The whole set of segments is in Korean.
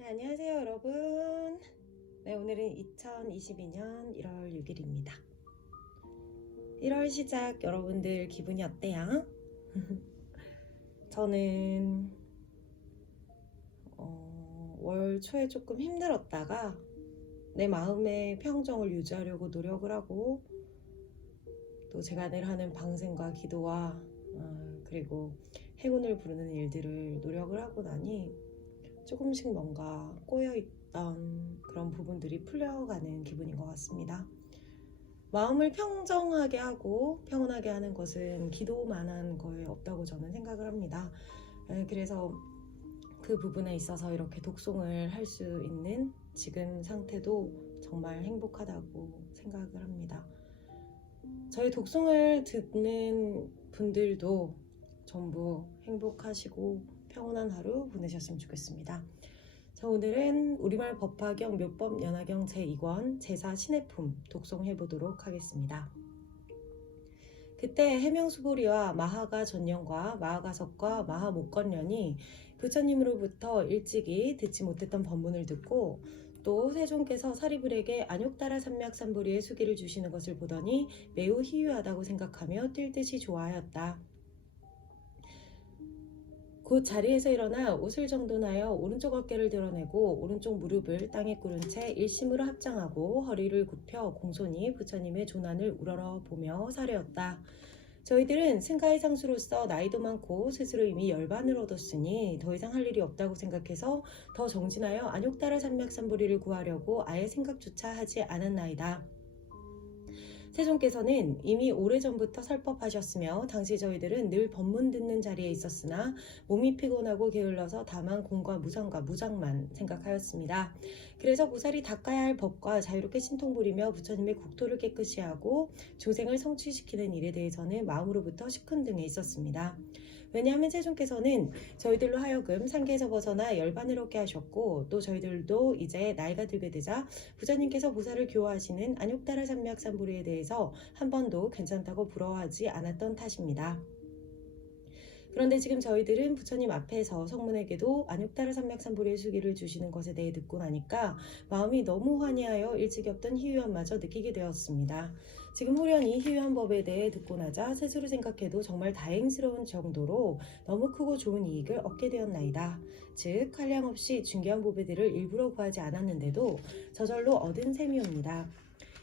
네, 안녕하세요, 여러분. 네, 오늘은 2022년 1월 6일입니다. 1월 시작 여러분들 기분이 어때요? 저는 월 초에 조금 힘들었다가 내 마음의 평정을 유지하려고 노력을 하고 또 제가 늘 하는 방생과 기도와 그리고 행운을 부르는 일들을 노력을 하고 나니 조금씩 뭔가 꼬여있던 그런 부분들이 풀려가는 기분인 것 같습니다. 마음을 평정하게 하고 평온하게 하는 것은 기도만한 거에 없다고 저는 생각을 합니다. 그래서 그 부분에 있어서 이렇게 독송을 할 수 있는 지금 상태도 정말 행복하다고 생각을 합니다. 저희 독송을 듣는 분들도 전부 행복하시고 평온한 하루 보내셨으면 좋겠습니다. 자, 오늘은 우리말 법화경 묘법 연화경 제2권 제사 신해품 독송해 보도록 하겠습니다. 그때 해명수보리와 마하가 전령과 마하가석과 마하목건련이 부처님으로부터 일찍이 듣지 못했던 법문을 듣고 또 세존께서 사리불에게 안욕따라 삼맥삼보리의 수기를 주시는 것을 보더니 매우 희유하다고 생각하며 뛸 듯이 좋아하였다. 곧 자리에서 일어나 옷을 정돈하여 오른쪽 어깨를 드러내고 오른쪽 무릎을 땅에 꿇은 채 일심으로 합장하고 허리를 굽혀 공손히 부처님의 조난을 우러러 보며 사려었다. 저희들은 승가의 상수로서 나이도 많고 스스로 이미 열반을 얻었으니 더 이상 할 일이 없다고 생각해서 더 정진하여 안욕따라 삼맥삼보리를 구하려고 아예 생각조차 하지 않았나이다. 세존께서는 이미 오래전부터 설법하셨으며 당시 저희들은 늘 법문 듣는 자리에 있었으나 몸이 피곤하고 게을러서 다만 공과 무상과 무장만 생각하였습니다. 그래서 무사리 닦아야 할 법과 자유롭게 신통 부리며 부처님의 국토를 깨끗이 하고 중생을 성취시키는 일에 대해서는 마음으로부터 시큰둥해 있었습니다. 왜냐하면 세존께서는 저희들로 하여금 상계에서 벗어나 열반을 얻게 하셨고 또 저희들도 이제 나이가 들게 되자 부처님께서 보살을 교화하시는 안욕따라 삼맥삼보리에 대해서 한 번도 괜찮다고 부러워하지 않았던 탓입니다. 그런데 지금 저희들은 부처님 앞에서 성문에게도 안욕따라 삼맥삼보리의 수기를 주시는 것에 대해 듣고 나니까 마음이 너무 환희하여 일찍이 없던 희유함마저 느끼게 되었습니다. 지금 후련히 희유한 법에 대해 듣고 나자 스스로 생각해도 정말 다행스러운 정도로 너무 크고 좋은 이익을 얻게 되었나이다. 즉 한량없이 중요한 보배들을 일부러 구하지 않았는데도 저절로 얻은 셈이옵니다.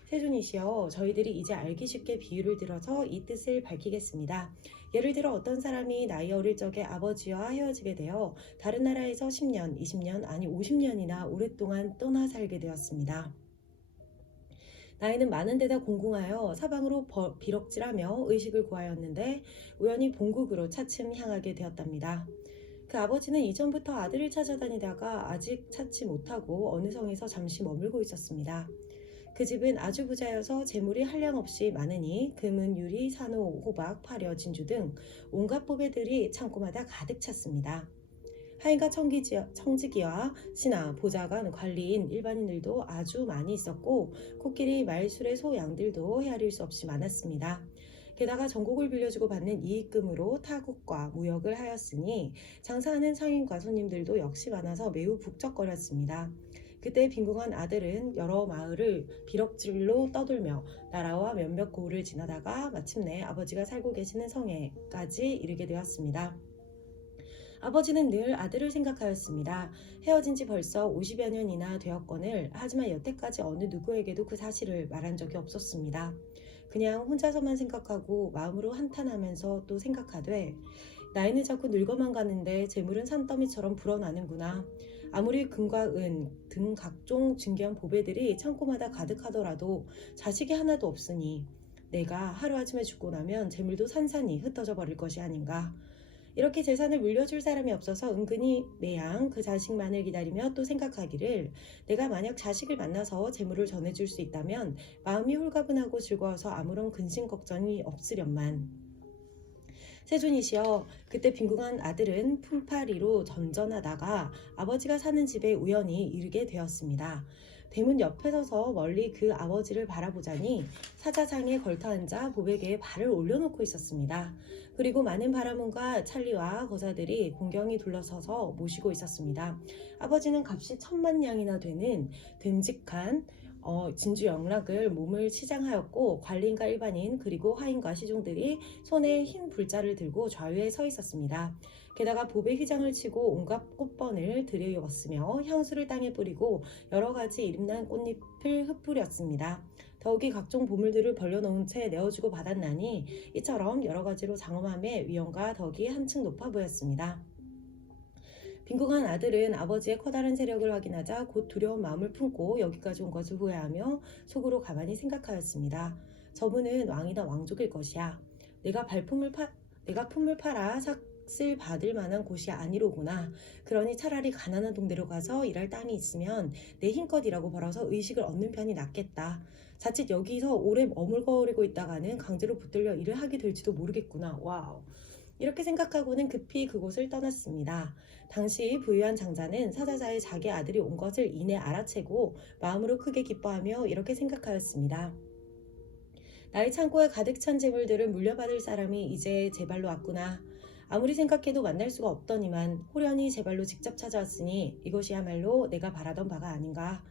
세존이시여, 저희들이 이제 알기 쉽게 비유를 들어서 이 뜻을 밝히겠습니다. 예를 들어 어떤 사람이 나이 어릴 적에 아버지와 헤어지게 되어 다른 나라에서 10년, 20년, 아니 50년이나 오랫동안 떠나 살게 되었습니다. 나이는 많은 데다 공공하여 사방으로 비럭질하며 의식을 구하였는데 우연히 본국으로 차츰 향하게 되었답니다. 그 아버지는 이전부터 아들을 찾아다니다가 아직 찾지 못하고 어느 성에서 잠시 머물고 있었습니다. 그 집은 아주 부자여서 재물이 한량없이 많으니 금은, 유리, 산호, 호박, 파려, 진주 등 온갖 보배들이 창고마다 가득 찼습니다. 하인과 청지기와 신하, 보좌관, 관리인, 일반인들도 아주 많이 있었고 코끼리, 말, 수레, 소, 양들도 헤아릴 수 없이 많았습니다. 게다가 전곡을 빌려주고 받는 이익금으로 타국과 무역을 하였으니 장사하는 상인과 손님들도 역시 많아서 매우 북적거렸습니다. 그때 빈궁한 아들은 여러 마을을 비럭질로 떠돌며 나라와 몇몇 고을을 지나다가 마침내 아버지가 살고 계시는 성에까지 이르게 되었습니다. 아버지는 늘 아들을 생각하였습니다. 헤어진 지 벌써 50여 년이나 되었거늘 하지만 여태까지 어느 누구에게도 그 사실을 말한 적이 없었습니다. 그냥 혼자서만 생각하고 마음으로 한탄하면서 또 생각하되 나이는 자꾸 늙어만 가는데 재물은 산더미처럼 불어나는구나. 아무리 금과 은 등 각종 중귀한 보배들이 창고마다 가득하더라도 자식이 하나도 없으니 내가 하루아침에 죽고 나면 재물도 산산이 흩어져 버릴 것이 아닌가. 이렇게 재산을 물려줄 사람이 없어서 은근히 매양 그 자식만을 기다리며 또 생각하기를 내가 만약 자식을 만나서 재물을 전해줄 수 있다면 마음이 홀가분하고 즐거워서 아무런 근심 걱정이 없으련만. 세존이시여, 그때 빈궁한 아들은 품팔이로 전전하다가 아버지가 사는 집에 우연히 이르게 되었습니다. 대문 옆에 서서 멀리 그 아버지를 바라보자니 사자장에 걸터앉아 보베개에 발을 올려놓고 있었습니다. 그리고 많은 바라문과 찰리와 거사들이 공경이 둘러서서 모시고 있었습니다. 아버지는 값이 10,000냥이나 되는 듬직한 진주 영락을 몸을 치장하였고, 관리인과 일반인 그리고 하인과 시종들이 손에 흰 불자를 들고 좌우에 서 있었습니다. 게다가 보배 휘장을 치고 온갖 꽃번을 들여입었으며 향수를 땅에 뿌리고 여러 가지 이름난 꽃잎을 흩뿌렸습니다. 더욱이 각종 보물들을 벌려놓은 채 내어주고 받았나니 이처럼 여러 가지로 장엄함의 위엄과 덕이 한층 높아 보였습니다. 빈궁한 아들은 아버지의 커다란 세력을 확인하자 곧 두려운 마음을 품고 여기까지 온 것을 후회하며 속으로 가만히 생각하였습니다. 저분은 왕이나 왕족일 것이야. 내가 품을 팔아 삭을 받을 만한 곳이 아니로구나. 그러니 차라리 가난한 동네로 가서 일할 땅이 있으면 내 힘껏 일하고 벌어서 의식을 얻는 편이 낫겠다. 자칫 여기서 오래 머물거리고 있다가는 강제로 붙들려 일을 하게 될지도 모르겠구나. 와우. 이렇게 생각하고는 급히 그곳을 떠났습니다. 당시 부유한 장자는 사자자의 자기 아들이 온 것을 이내 알아채고 마음으로 크게 기뻐하며 이렇게 생각하였습니다. 나의 창고에 가득 찬 재물들을 물려받을 사람이 이제 제 발로 왔구나. 아무리 생각해도 만날 수가 없더니만 호련히 제 발로 직접 찾아왔으니 이것이야말로 내가 바라던 바가 아닌가.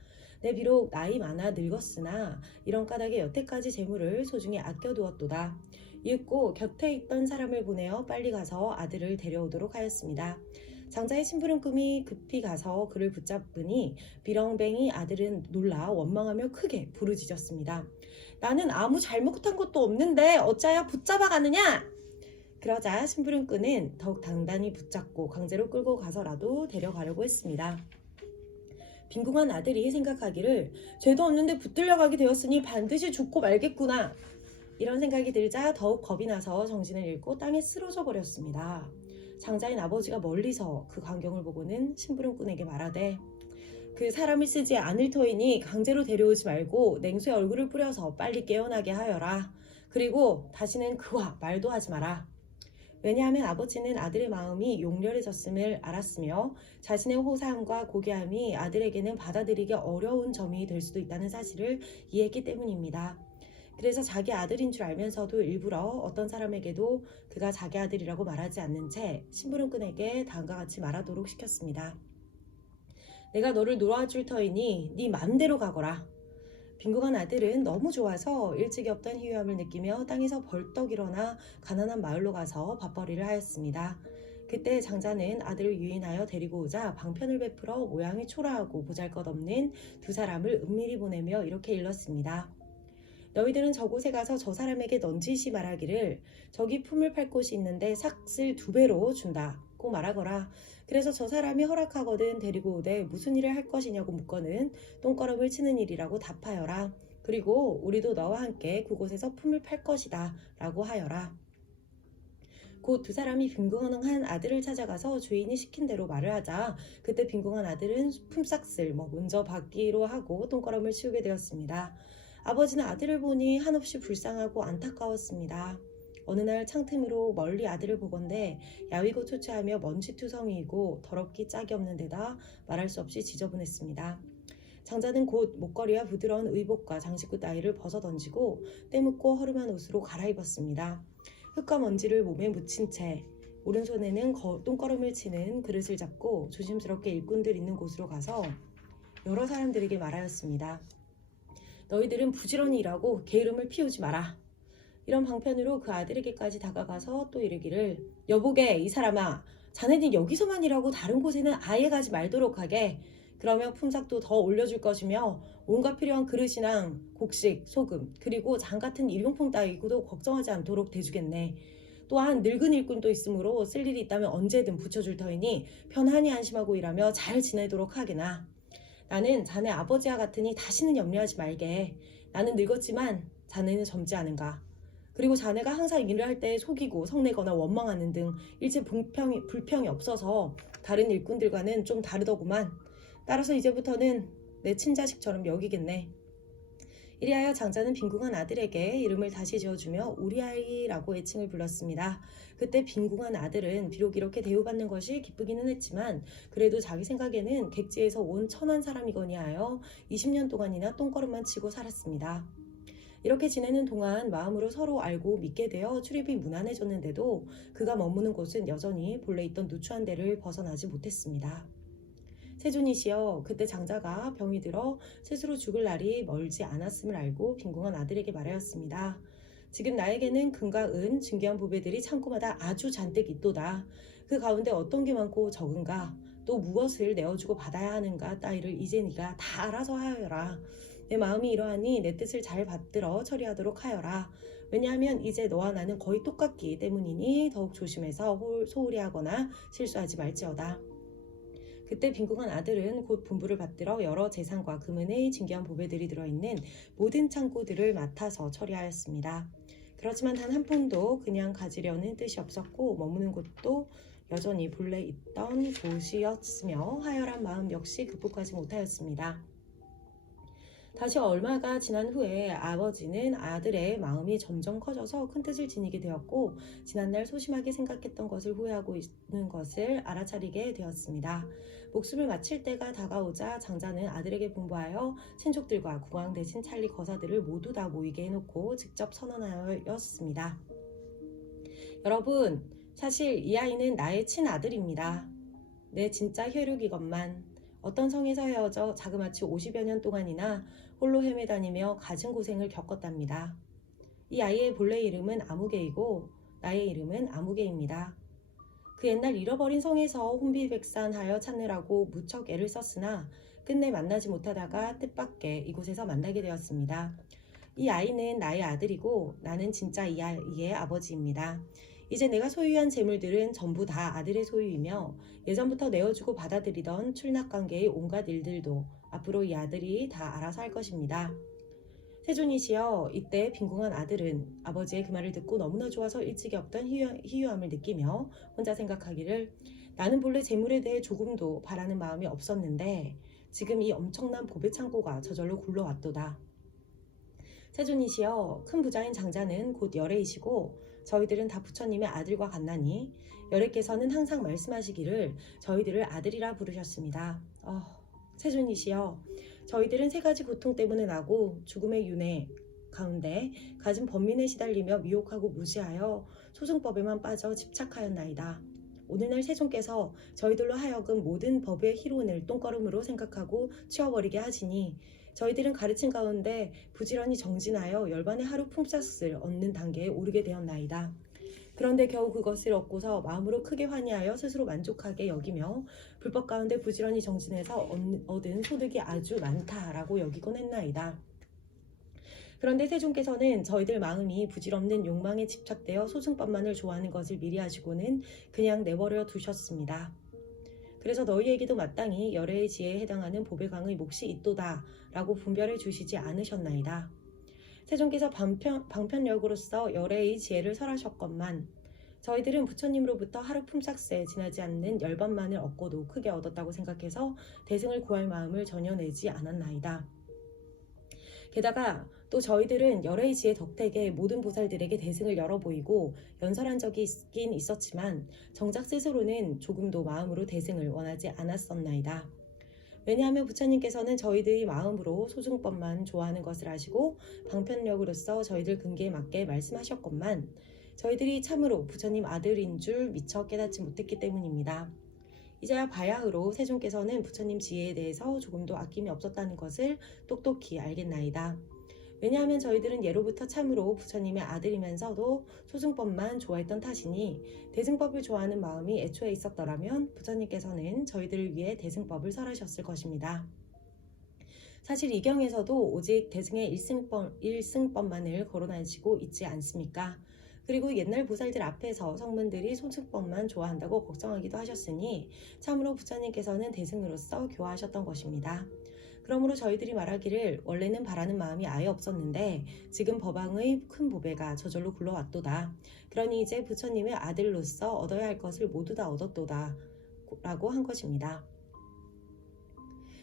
내 비록 나이 많아 늙었으나 이런 까닭에 여태까지 재물을 소중히 아껴두었도다. 이윽고 곁에 있던 사람을 보내어 빨리 가서 아들을 데려오도록 하였습니다. 장자의 심부름꾼이 급히 가서 그를 붙잡으니 비렁뱅이 아들은 놀라 원망하며 크게 부르짖었습니다. 나는 아무 잘못한 것도 없는데 어찌하여 붙잡아 가느냐? 그러자 심부름꾼은 더욱 단단히 붙잡고 강제로 끌고 가서라도 데려가려고 했습니다. 빈궁한 아들이 생각하기를 죄도 없는데 붙들려 가게 되었으니 반드시 죽고 말겠구나. 이런 생각이 들자 더욱 겁이 나서 정신을 잃고 땅에 쓰러져 버렸습니다. 장자인 아버지가 멀리서 그 광경을 보고는 심부름꾼에게 말하되 그 사람을 쓰지 않을 터이니 강제로 데려오지 말고 냉수에 얼굴을 뿌려서 빨리 깨어나게 하여라. 그리고 다시는 그와 말도 하지 마라. 왜냐하면 아버지는 아들의 마음이 용렬해졌음을 알았으며 자신의 호사함과 고귀함이 아들에게는 받아들이기 어려운 점이 될 수도 있다는 사실을 이해했기 때문입니다. 그래서 자기 아들인 줄 알면서도 일부러 어떤 사람에게도 그가 자기 아들이라고 말하지 않는 채 심부름꾼에게 다음과 같이 말하도록 시켰습니다. 내가 너를 놀아줄 터이니 네 맘대로 가거라. 빈궁한 아들은 너무 좋아서 일찍이 없던 희유함을 느끼며 땅에서 벌떡 일어나 가난한 마을로 가서 밥벌이를 하였습니다. 그때 장자는 아들을 유인하여 데리고 오자 방편을 베풀어 모양이 초라하고 보잘것없는 두 사람을 은밀히 보내며 이렇게 일렀습니다. 너희들은 저곳에 가서 저 사람에게 넌지시 말하기를 저기 품을 팔 곳이 있는데 삭을 2배로 준다고 말하거라. 그래서 저 사람이 허락하거든 데리고 오되 무슨 일을 할 것이냐고 묻거는 똥거름을 치는 일이라고 답하여라. 그리고 우리도 너와 함께 그곳에서 품을 팔 것이다 라고 하여라. 곧 두 사람이 빈궁한 아들을 찾아가서 주인이 시킨 대로 말을 하자 그때 빈궁한 아들은 품삯을 먼저 받기로 하고 똥거름을 치우게 되었습니다. 아버지는 아들을 보니 한없이 불쌍하고 안타까웠습니다. 어느 날 창틈으로 멀리 아들을 보건대 야위고 초췌하며 먼지투성이이고 더럽기 짝이 없는 데다 말할 수 없이 지저분했습니다. 장자는 곧 목걸이와 부드러운 의복과 장식구 따위를 벗어던지고 때묻고 허름한 옷으로 갈아입었습니다. 흙과 먼지를 몸에 묻힌 채 오른손에는 똥거름을 치는 그릇을 잡고 조심스럽게 일꾼들 있는 곳으로 가서 여러 사람들에게 말하였습니다. 너희들은 부지런히 일하고 게으름을 피우지 마라. 이런 방편으로 그 아들에게까지 다가가서 또 이르기를 여보게 이 사람아 자네는 여기서만 일하고 다른 곳에는 아예 가지 말도록 하게. 그러면 품삯도 더 올려줄 것이며 온갖 필요한 그릇이랑 곡식, 소금 그리고 장 같은 일용품 따위고도 걱정하지 않도록 대주겠네. 또한 늙은 일꾼도 있으므로 쓸 일이 있다면 언제든 붙여줄 터이니 편안히 안심하고 일하며 잘 지내도록 하게나. 나는 자네 아버지와 같으니 다시는 염려하지 말게. 나는 늙었지만 자네는 젊지 않은가. 그리고 자네가 항상 일을 할 때 속이고 성내거나 원망하는 등 일체 불평이 없어서 다른 일꾼들과는 좀 다르더구만. 따라서 이제부터는 내 친자식처럼 여기겠네. 이리하여 장자는 빈궁한 아들에게 이름을 다시 지어주며 우리 아이라고 애칭을 불렀습니다. 그때 빈궁한 아들은 비록 이렇게 대우받는 것이 기쁘기는 했지만 그래도 자기 생각에는 객지에서 온 천한 사람이거니 하여 20년 동안이나 똥걸음만 치고 살았습니다. 이렇게 지내는 동안 마음으로 서로 알고 믿게 되어 출입이 무난해졌는데도 그가 머무는 곳은 여전히 본래 있던 누추한 데를 벗어나지 못했습니다. 세존이시여, 그때 장자가 병이 들어 스스로 죽을 날이 멀지 않았음을 알고 빈궁한 아들에게 말하였습니다. 지금 나에게는 금과 은, 증귀한 보배들이 창고마다 아주 잔뜩 있도다. 그 가운데 어떤 게 많고 적은가, 또 무엇을 내어주고 받아야 하는가 따위를 이제 네가 다 알아서 하여라. 내 마음이 이러하니 내 뜻을 잘 받들어 처리하도록 하여라. 왜냐하면 이제 너와 나는 거의 똑같기 때문이니 더욱 조심해서 소홀히 하거나 실수하지 말지어다. 그때 빈궁한 아들은 곧 분부를 받들어 여러 재산과 금은의 진귀한 보배들이 들어있는 모든 창고들을 맡아서 처리하였습니다. 그렇지만 단 한 푼도 그냥 가지려는 뜻이 없었고 머무는 곳도 여전히 본래 있던 곳이었으며 하열한 마음 역시 극복하지 못하였습니다. 다시 얼마가 지난 후에 아버지는 아들의 마음이 점점 커져서 큰 뜻을 지니게 되었고 지난날 소심하게 생각했던 것을 후회하고 있는 것을 알아차리게 되었습니다. 목숨을 마칠 때가 다가오자 장자는 아들에게 분부하여 친족들과 국왕 대신 찰리 거사들을 모두 다 모이게 해놓고 직접 선언하였습니다. 여러분, 사실 이 아이는 나의 친아들입니다. 내 진짜 혈육이건만 어떤 성에서 헤어져 자그마치 50여 년 동안이나 홀로 헤매다니며 갖은 고생을 겪었답니다. 이 아이의 본래 이름은 아무개이고 나의 이름은 아무개입니다. 그 옛날 잃어버린 성에서 혼비백산하여 찾느라고 무척 애를 썼으나 끝내 만나지 못하다가 뜻밖의 이곳에서 만나게 되었습니다. 이 아이는 나의 아들이고 나는 진짜 이 아이의 아버지입니다. 이제 내가 소유한 재물들은 전부 다 아들의 소유이며 예전부터 내어주고 받아들이던 출납관계의 온갖 일들도 앞으로 이 아들이 다 알아서 할 것입니다. 세존이시여, 이때 빈궁한 아들은 아버지의 그 말을 듣고 너무나 좋아서 일찍이 없던 희유함을 느끼며 혼자 생각하기를 나는 본래 재물에 대해 조금도 바라는 마음이 없었는데 지금 이 엄청난 보배 창고가 저절로 굴러왔도다. 세존이시여, 큰 부자인 장자는 곧 열애이시고 저희들은 다 부처님의 아들과 같나니 열애께서는 항상 말씀하시기를 저희들을 아들이라 부르셨습니다. 세존이시여, 저희들은 세 가지 고통 때문에 나고 죽음의 윤회 가운데 가진 번민에 시달리며 미혹하고 무시하여 소승법에만 빠져 집착하였나이다. 오늘날 세존께서 저희들로 하여금 모든 법의 희론을 똥걸음으로 생각하고 치워버리게 하시니 저희들은 가르친 가운데 부지런히 정진하여 열반의 하루 품삯을 얻는 단계에 오르게 되었나이다. 그런데 겨우 그것을 얻고서 마음으로 크게 환희하여 스스로 만족하게 여기며 불법 가운데 부지런히 정진해서 얻은 소득이 아주 많다라고 여기곤 했나이다. 그런데 세존께서는 저희들 마음이 부질없는 욕망에 집착되어 소승법만을 좋아하는 것을 미리 하시고는 그냥 내버려 두셨습니다. 그래서 너희에게도 마땅히 열애의 지혜에 해당하는 보배강의 몫이 있도다 라고 분별해 주시지 않으셨나이다. 세존께서 방편력으로서 열애의 지혜를 설하셨건만 저희들은 부처님으로부터 하루 품삯에 지나지 않는 열반만을 얻고도 크게 얻었다고 생각해서 대승을 구할 마음을 전혀 내지 않았나이다. 게다가 또 저희들은 열애의 지혜 덕택에 모든 보살들에게 대승을 열어 보이고 연설한 적이 있긴 있었지만 정작 스스로는 조금도 마음으로 대승을 원하지 않았었나이다. 왜냐하면 부처님께서는 저희들이 마음으로 소승법만 좋아하는 것을 아시고 방편력으로서 저희들 근기에 맞게 말씀하셨건만 저희들이 참으로 부처님 아들인 줄 미처 깨닫지 못했기 때문입니다. 이제야 바야흐로 세존께서는 부처님 지혜에 대해서 조금도 아낌이 없었다는 것을 똑똑히 알겠나이다. 왜냐하면 저희들은 예로부터 참으로 부처님의 아들이면서도 소승법만 좋아했던 탓이니 대승법을 좋아하는 마음이 애초에 있었더라면 부처님께서는 저희들을 위해 대승법을 설하셨을 것입니다. 사실 이 경에서도 오직 대승의 일승법만을 거론하시고 있지 않습니까? 그리고 옛날 보살들 앞에서 성문들이 소승법만 좋아한다고 걱정하기도 하셨으니 참으로 부처님께서는 대승으로서 교화하셨던 것입니다. 그러므로 저희들이 말하기를 원래는 바라는 마음이 아예 없었는데 지금 법왕의 큰 보배가 저절로 굴러왔도다. 그러니 이제 부처님의 아들로서 얻어야 할 것을 모두 다 얻었도다 라고 한 것입니다.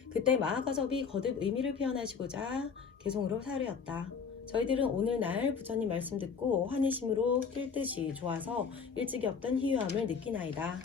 그때 마하가섭이 거듭 의미를 표현하시고자 개송으로 사려였다. 저희들은 오늘날 부처님 말씀 듣고 환희심으로 뛸 듯이 좋아서 일찍이 없던 희유함을 느끼나이다.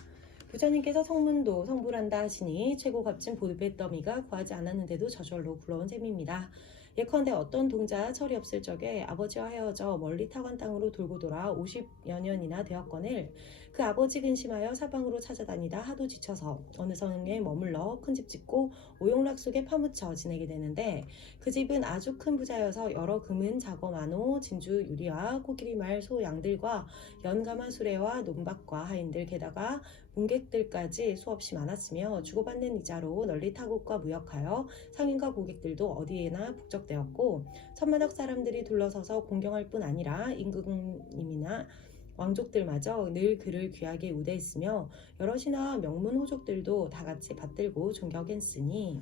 부처님께서 성문도 성불한다 하시니 최고 값진 보배더미가 구하지 않았는데도 저절로 굴러온 셈입니다. 예컨대 어떤 동자 철이 없을 적에 아버지와 헤어져 멀리 타관 땅으로 돌고 돌아 50여 년이나 되었거늘 그 아버지 근심하여 사방으로 찾아다니다 하도 지쳐서 어느 성에 머물러 큰 집 짓고 오용락 속에 파묻혀 지내게 되는데 그 집은 아주 큰 부자여서 여러 금은 작업 만호 진주 유리와 코끼리 말 소 양들과 연가만 수레와 논밭과 하인들 게다가 문객들까지 수없이 많았으며 주고받는 이자로 널리 타국과 무역하여 상인과 고객들도 어디에나 북적대었고 천만억 사람들이 둘러서서 공경할 뿐 아니라 임금님이나 왕족들마저 늘 그를 귀하게 우대했으며 여럿이나 명문 호족들도 다같이 받들고 존경했으니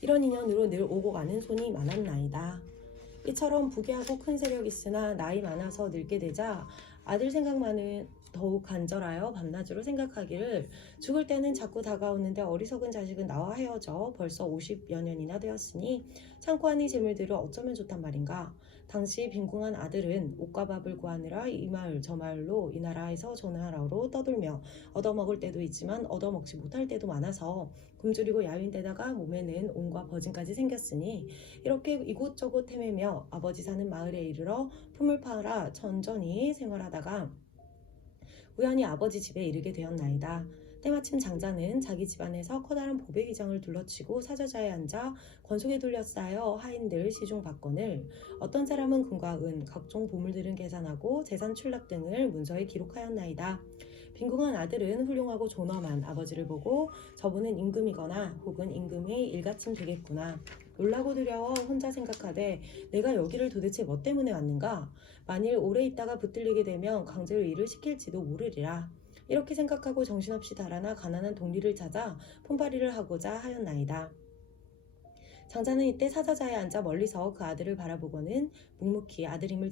이런 인연으로 늘 오고 가는 손이 많았나이다. 이처럼 부귀하고 큰 세력이 있으나 나이 많아서 늙게 되자 아들 생각만은 더욱 간절하여 밤낮으로 생각하기를 죽을 때는 자꾸 다가오는데 어리석은 자식은 나와 헤어져 벌써 50여 년이나 되었으니 참고 하니 재물들을 어쩌면 좋단 말인가. 당시 빈궁한 아들은 옷과 밥을 구하느라 이 마을 저 마을로 이 나라에서 저 나라로 떠돌며 얻어먹을 때도 있지만 얻어먹지 못할 때도 많아서 굶주리고 야윈데다가 몸에는 온과 버짐까지 생겼으니 이렇게 이곳저곳 헤매며 아버지 사는 마을에 이르러 품을 팔아 천천히 생활하다가 우연히 아버지 집에 이르게 되었나이다. 때마침 장자는 자기 집안에서 커다란 보배 위장을 둘러치고 사저자에 앉아 권속에 둘러싸여 하인들 시중 받거늘 어떤 사람은 금과 은, 각종 보물들은 계산하고 재산 출납 등을 문서에 기록하였나이다. 빈궁한 아들은 훌륭하고 존엄한 아버지를 보고 저분은 임금이거나 혹은 임금의 일가침 되겠구나. 놀라고 두려워 혼자 생각하되 내가 여기를 도대체 뭐 때문에 왔는가? 만일 오래 있다가 붙들리게 되면 강제로 일을 시킬지도 모르리라. 이렇게 생각하고 정신없이 달아나 가난한 동리를 찾아 품팔이를 하고자 하였나이다. 장자는 이때 사자자에 앉아 멀리서 그 아들을 바라보고는 묵묵히 아들임을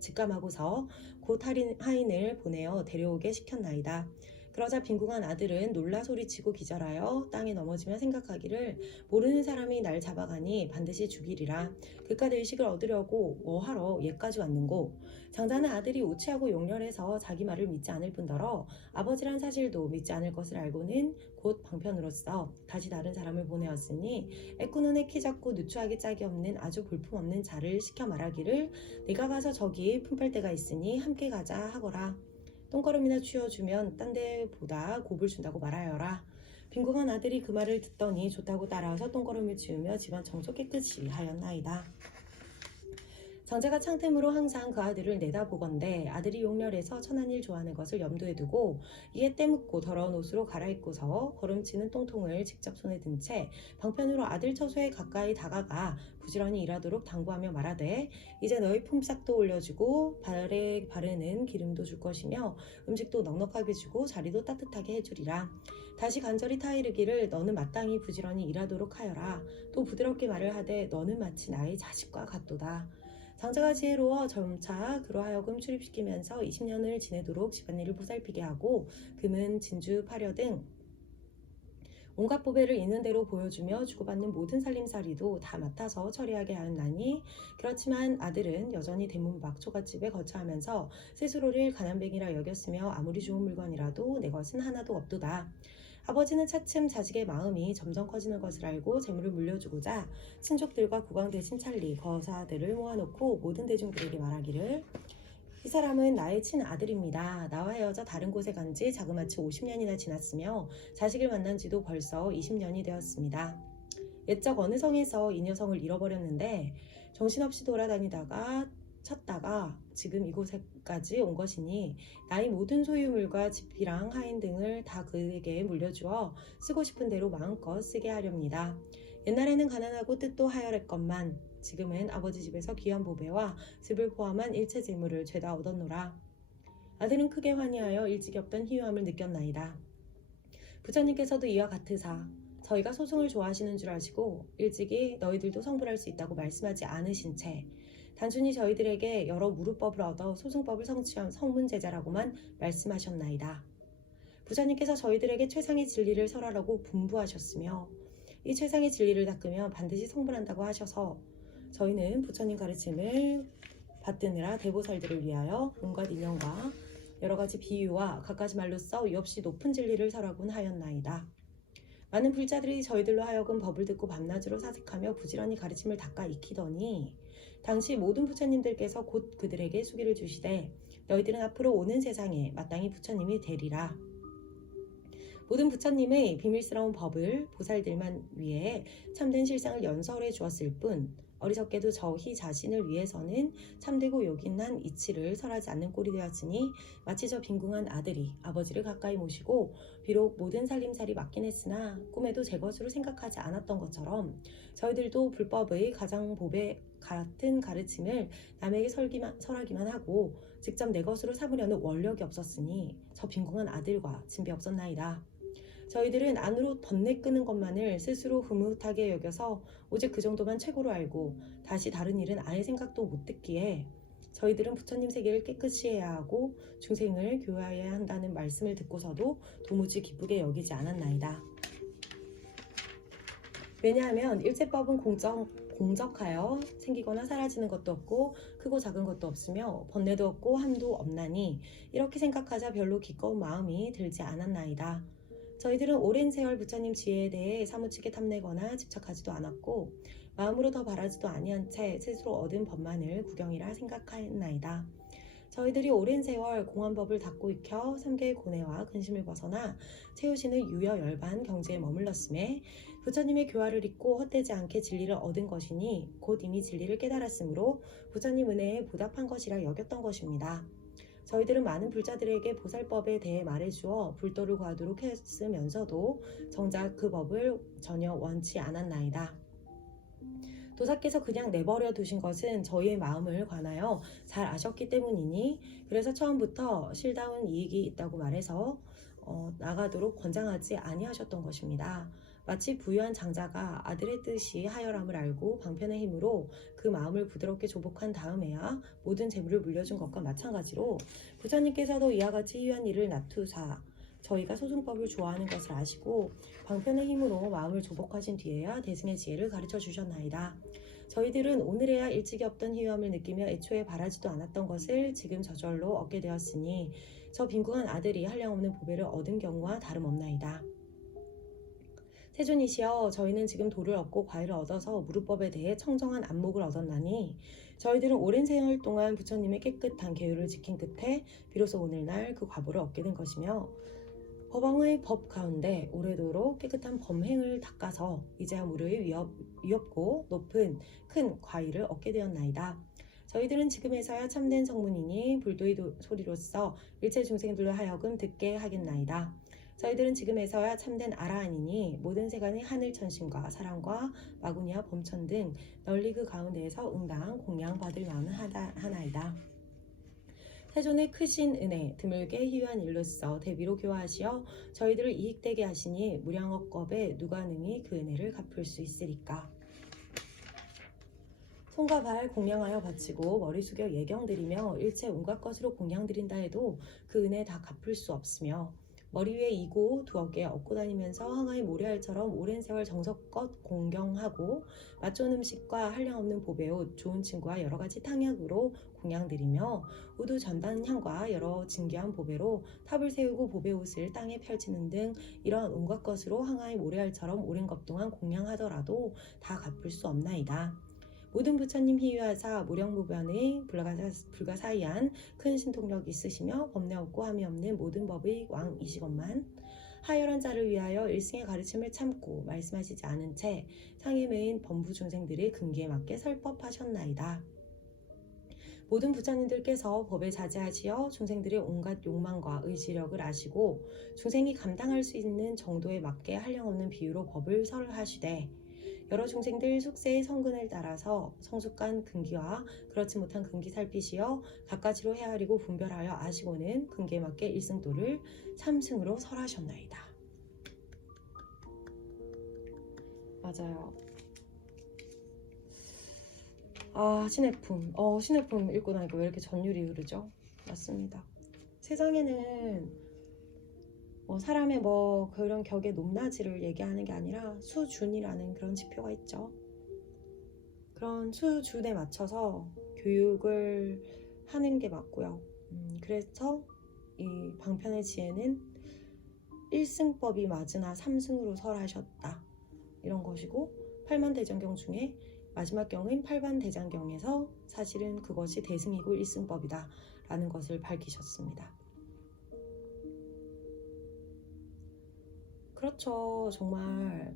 직감하고서 곧 하인을 보내어 데려오게 시켰나이다. 그러자 빈궁한 아들은 놀라 소리치고 기절하여 땅에 넘어지며 생각하기를 모르는 사람이 날 잡아가니 반드시 죽이리라. 그깟 의식을 얻으려고 뭐하러 얘까지 왔는고. 장자는 아들이 우치하고 용렬해서 자기 말을 믿지 않을 뿐더러 아버지란 사실도 믿지 않을 것을 알고는 곧 방편으로써 다시 다른 사람을 보내었으니 애꾸눈에 키 작고 누추하게 짝이 없는 아주 볼품없는 자를 시켜 말하기를 네가 가서 저기 품팔 데가 있으니 함께 가자 하거라. 똥걸음이나 치워주면 딴 데보다 곱을 준다고 말하여라. 빈궁한 아들이 그 말을 듣더니 좋다고 따라와서 똥걸음을 치우며 집안 청소 깨끗이 하였나이다. 장자가 창틈으로 항상 그 아들을 내다보건대 아들이 용렬해서 천한 일 좋아하는 것을 염두에 두고 이에 때묻고 더러운 옷으로 갈아입고서 거름치는 똥통을 직접 손에 든 채 방편으로 아들 처소에 가까이 다가가 부지런히 일하도록 당부하며 말하되 이제 너희 품삯도 올려주고 발에 바르는 기름도 줄 것이며 음식도 넉넉하게 주고 자리도 따뜻하게 해주리라. 다시 간절히 타이르기를 너는 마땅히 부지런히 일하도록 하여라. 또 부드럽게 말을 하되 너는 마치 나의 자식과 같도다. 장자가 지혜로워 점차 그로 하여금 출입시키면서 20년을 지내도록 집안일을 보살피게 하고 금은 진주 파려 등 온갖 보배를 있는 대로 보여주며 주고받는 모든 살림살이도 다 맡아서 처리하게 하였나니 그렇지만 아들은 여전히 대문 밖 초가집에 거처하면서 스스로를 가난뱅이라 여겼으며 아무리 좋은 물건이라도 내 것은 하나도 없도다. 아버지는 차츰 자식의 마음이 점점 커지는 것을 알고 재물을 물려주고자 친족들과 국왕 대신 찰리, 거사들을 모아놓고 모든 대중들에게 말하기를 이 사람은 나의 친아들입니다. 나와 헤어져 다른 곳에 간 지 자그마치 50년이나 지났으며 자식을 만난 지도 벌써 20년이 되었습니다. 옛적 어느 성에서 이 녀석을 잃어버렸는데 정신없이 돌아다니다가 찾다가 지금 이곳에까지 온 것이니 나의 모든 소유물과 집이랑 하인 등을 다 그에게 물려주어 쓰고 싶은 대로 마음껏 쓰게 하렵니다. 옛날에는 가난하고 뜻도 하열했건만 지금은 아버지 집에서 귀한 보배와 습을 포함한 일체 재물을 죄다 얻었노라. 아들은 크게 환희하여 일찍이 없던 희유함을 느꼈나이다. 부처님께서도 이와 같으사 저희가 소송을 좋아하시는 줄 아시고 일찍이 너희들도 성불할 수 있다고 말씀하지 않으신 채 단순히 저희들에게 여러 무루법을 얻어 소승법을 성취한 성문제자라고만 말씀하셨나이다. 부처님께서 저희들에게 최상의 진리를 설하라고 분부하셨으며 이 최상의 진리를 닦으면 반드시 성불한다고 하셔서 저희는 부처님 가르침을 받드느라 대보살들을 위하여 온갖 인연과 여러 가지 비유와 갖가지 말로써 위없이 높은 진리를 설하곤 하였나이다. 많은 불자들이 저희들로 하여금 법을 듣고 밤낮으로 사색하며 부지런히 가르침을 닦아 익히더니 당시 모든 부처님들께서 곧 그들에게 수기를 주시되 너희들은 앞으로 오는 세상에 마땅히 부처님이 되리라. 모든 부처님의 비밀스러운 법을 보살들만 위해 참된 실상을 연설해 주었을 뿐 어리석게도 저희 자신을 위해서는 참되고 요긴한 이치를 설하지 않는 꼴이 되었으니 마치 저 빈궁한 아들이 아버지를 가까이 모시고 비록 모든 살림살이 맡긴 했으나 꿈에도 제 것으로 생각하지 않았던 것처럼 저희들도 불법의 가장 보배 같은 가르침을 남에게 설하기만 하고 직접 내 것으로 삼으려는 원력이 없었으니 저 빈궁한 아들과 진비 없었나이다. 저희들은 안으로 번뇌 끄는 것만을 스스로 흐뭇하게 여겨서 오직 그 정도만 최고로 알고 다시 다른 일은 아예 생각도 못 듣기에 저희들은 부처님 세계를 깨끗이 해야 하고 중생을 교화해야 한다는 말씀을 듣고서도 도무지 기쁘게 여기지 않았나이다. 왜냐하면 일체법은 공적하여 생기거나 사라지는 것도 없고 크고 작은 것도 없으며 번뇌도 없고 함도 없나니 이렇게 생각하자 별로 기꺼운 마음이 들지 않았나이다. 저희들은 오랜 세월 부처님 지혜에 대해 사무치게 탐내거나 집착하지도 않았고 마음으로 더 바라지도 아니한 채 스스로 얻은 법만을 구경이라 생각하였나이다. 저희들이 오랜 세월 공안법을 닦고 익혀 삼계의 고뇌와 근심을 벗어나 채우시는 유여 열반 경지에 머물렀음에 부처님의 교화를 잊고 헛되지 않게 진리를 얻은 것이니 곧 이미 진리를 깨달았으므로 부처님 은혜에 보답한 것이라 여겼던 것입니다. 저희들은 많은 불자들에게 보살법에 대해 말해주어 불도를 구하도록 했으면서도 정작 그 법을 전혀 원치 않았나이다. 도사께서 그냥 내버려 두신 것은 저희의 마음을 관하여 잘 아셨기 때문이니 그래서 처음부터 실다운 이익이 있다고 말해서 나가도록 권장하지 아니하셨던 것입니다. 마치 부유한 장자가 아들의 뜻이 하열함을 알고 방편의 힘으로 그 마음을 부드럽게 조복한 다음에야 모든 재물을 물려준 것과 마찬가지로 부처님께서도 이와 같이 희유한 일을 놔두사 저희가 소승법을 좋아하는 것을 아시고 방편의 힘으로 마음을 조복하신 뒤에야 대승의 지혜를 가르쳐 주셨나이다. 저희들은 오늘에야 일찍이 없던 희유함을 느끼며 애초에 바라지도 않았던 것을 지금 저절로 얻게 되었으니 저 빈궁한 아들이 한량없는 보배를 얻은 경우와 다름없나이다. 세존이시여, 저희는 지금 도를 얻고 과일을 얻어서 무릇법에 대해 청정한 안목을 얻었나니 저희들은 오랜 세월 동안 부처님의 깨끗한 계율을 지킨 끝에 비로소 오늘날 그 과보를 얻게 된 것이며 법왕의 법 가운데 오래도록 깨끗한 범행을 닦아서 이제야 무르의 위협고 높은 큰 과일을 얻게 되었나이다. 저희들은 지금에서야 참된 성문이니 불도의 소리로서 일체 중생들로 하여금 듣게 하겠나이다. 저희들은 지금에서야 참된 아라한이니 모든 세간의 하늘 천신과 사람과 마구니와 범천 등 널리 그 가운데에서 응당 공양받을 마음은 하나이다. 세존의 크신 은혜 드물게 희유한 일로서 대비로 교화하시어 저희들을 이익되게 하시니 무량억겁에 누가 능히 그 은혜를 갚을 수 있으리까. 손과 발 공양하여 바치고 머리 숙여 예경드리며 일체 온갖 것으로 공양드린다 해도 그 은혜 다 갚을 수 없으며 머리 위에 이고 두 어깨에 업고 다니면서 황하의 모래알처럼 오랜 세월 정성껏 공경하고 맛 좋은 음식과 한량없는 보배옷, 좋은 친구와 여러 가지 탕약으로 공양드리며 우두 전단향과 여러 진귀한 보배로 탑을 세우고 보배옷을 땅에 펼치는 등 이런 온갖 것으로 황하의 모래알처럼 오랜 것 동안 공양하더라도 다 갚을 수 없나이다. 모든 부처님 희유하사 무량무변의 불가사의한 큰 신통력이 있으시며 법례 없고 함이 없는 모든 법의 왕이시건만 하열한 자를 위하여 일승의 가르침을 참고 말씀하시지 않은 채 상에 매인 범부 중생들의 근기에 맞게 설법하셨나이다. 모든 부처님들께서 법에 자제하시어 중생들의 온갖 욕망과 의지력을 아시고 중생이 감당할 수 있는 정도에 맞게 한량없는 비유로 법을 설하시되 여러 중생들 숙세의 성근을 따라서 성숙한 근기와 그렇지 못한 근기 살피시어 각가지로 헤아리고 분별하여 아시고는 근기에 맞게 일승도를 삼승으로 설하셨나이다. 맞아요. 신해품. 신해품 읽고 나니까 왜 이렇게 전율이 흐르죠? 맞습니다. 세상에는 사람의 그런 격의 높낮이를 얘기하는 게 아니라 수준이라는 그런 지표가 있죠. 그런 수준에 맞춰서 교육을 하는 게 맞고요. 그래서 이 방편의 지혜는 1승법이 맞으나 3승으로 설하셨다. 이런 것이고 8만대장경 중에 마지막 경은 8반대장경에서 사실은 그것이 대승이고 1승법이다 라는 것을 밝히셨습니다. 그렇죠. 정말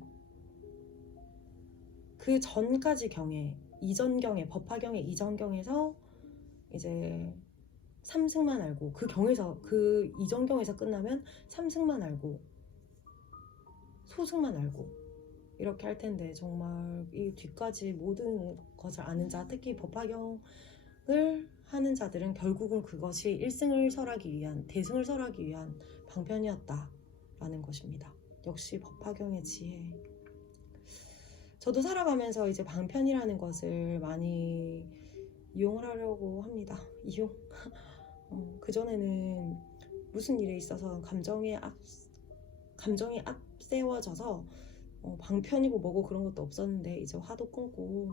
그 전까지 경에, 이전 경에, 법화경의 이전 경에서 이제 3승만 알고, 그 경에서, 그 이전 경에서 끝나면 3승만 알고 소승만 알고 이렇게 할 텐데, 정말 이 뒤까지 모든 것을 아는 자, 특히 법화경을 하는 자들은 결국은 그것이 1승을 설하기 위한, 대승을 설하기 위한 방편이었다라는 것입니다. 역시 법화경의 지혜. 저도 살아가면서 이제 방편이라는 것을 많이 이용을 하려고 합니다. 이용. 그전에는 무슨 일에 있어서 감정이 앞세워져서 방편이고 뭐고 그런 것도 없었는데, 이제 화도 끊고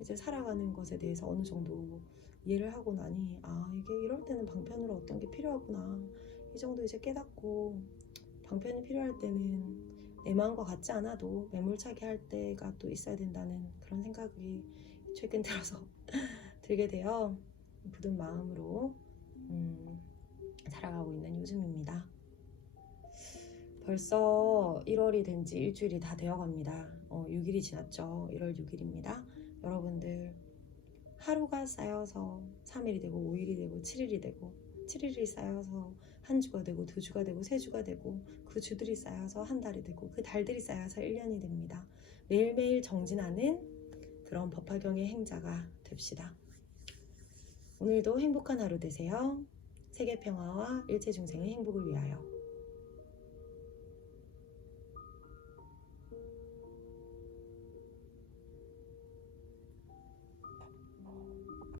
이제 살아가는 것에 대해서 어느 정도 이해를 하고 나니, 이게 이럴 때는 방편으로 어떤 게 필요하구나, 이 정도 이제 깨닫고, 방편이 필요할 때는 내 마음과 같지 않아도 매몰차게 할 때가 또 있어야 된다는 그런 생각이 최근 들어서 들게 되어 굳은 마음으로 살아가고 있는 요즘입니다. 벌써 1월이 된 지 일주일이 다 되어갑니다. 6일이 지났죠. 1월 6일입니다. 여러분들 하루가 쌓여서 3일이 되고 5일이 되고 7일이 되고 7일이 쌓여서 한 주가 되고 2주가 되고 3주가 되고 그 주들이 쌓여서 한 달이 되고 그 달들이 쌓여서 1년이 됩니다. 매일매일 정진하는 그런 법화경의 행자가 됩시다. 오늘도 행복한 하루 되세요. 세계 평화와 일체 중생의 행복을 위하여.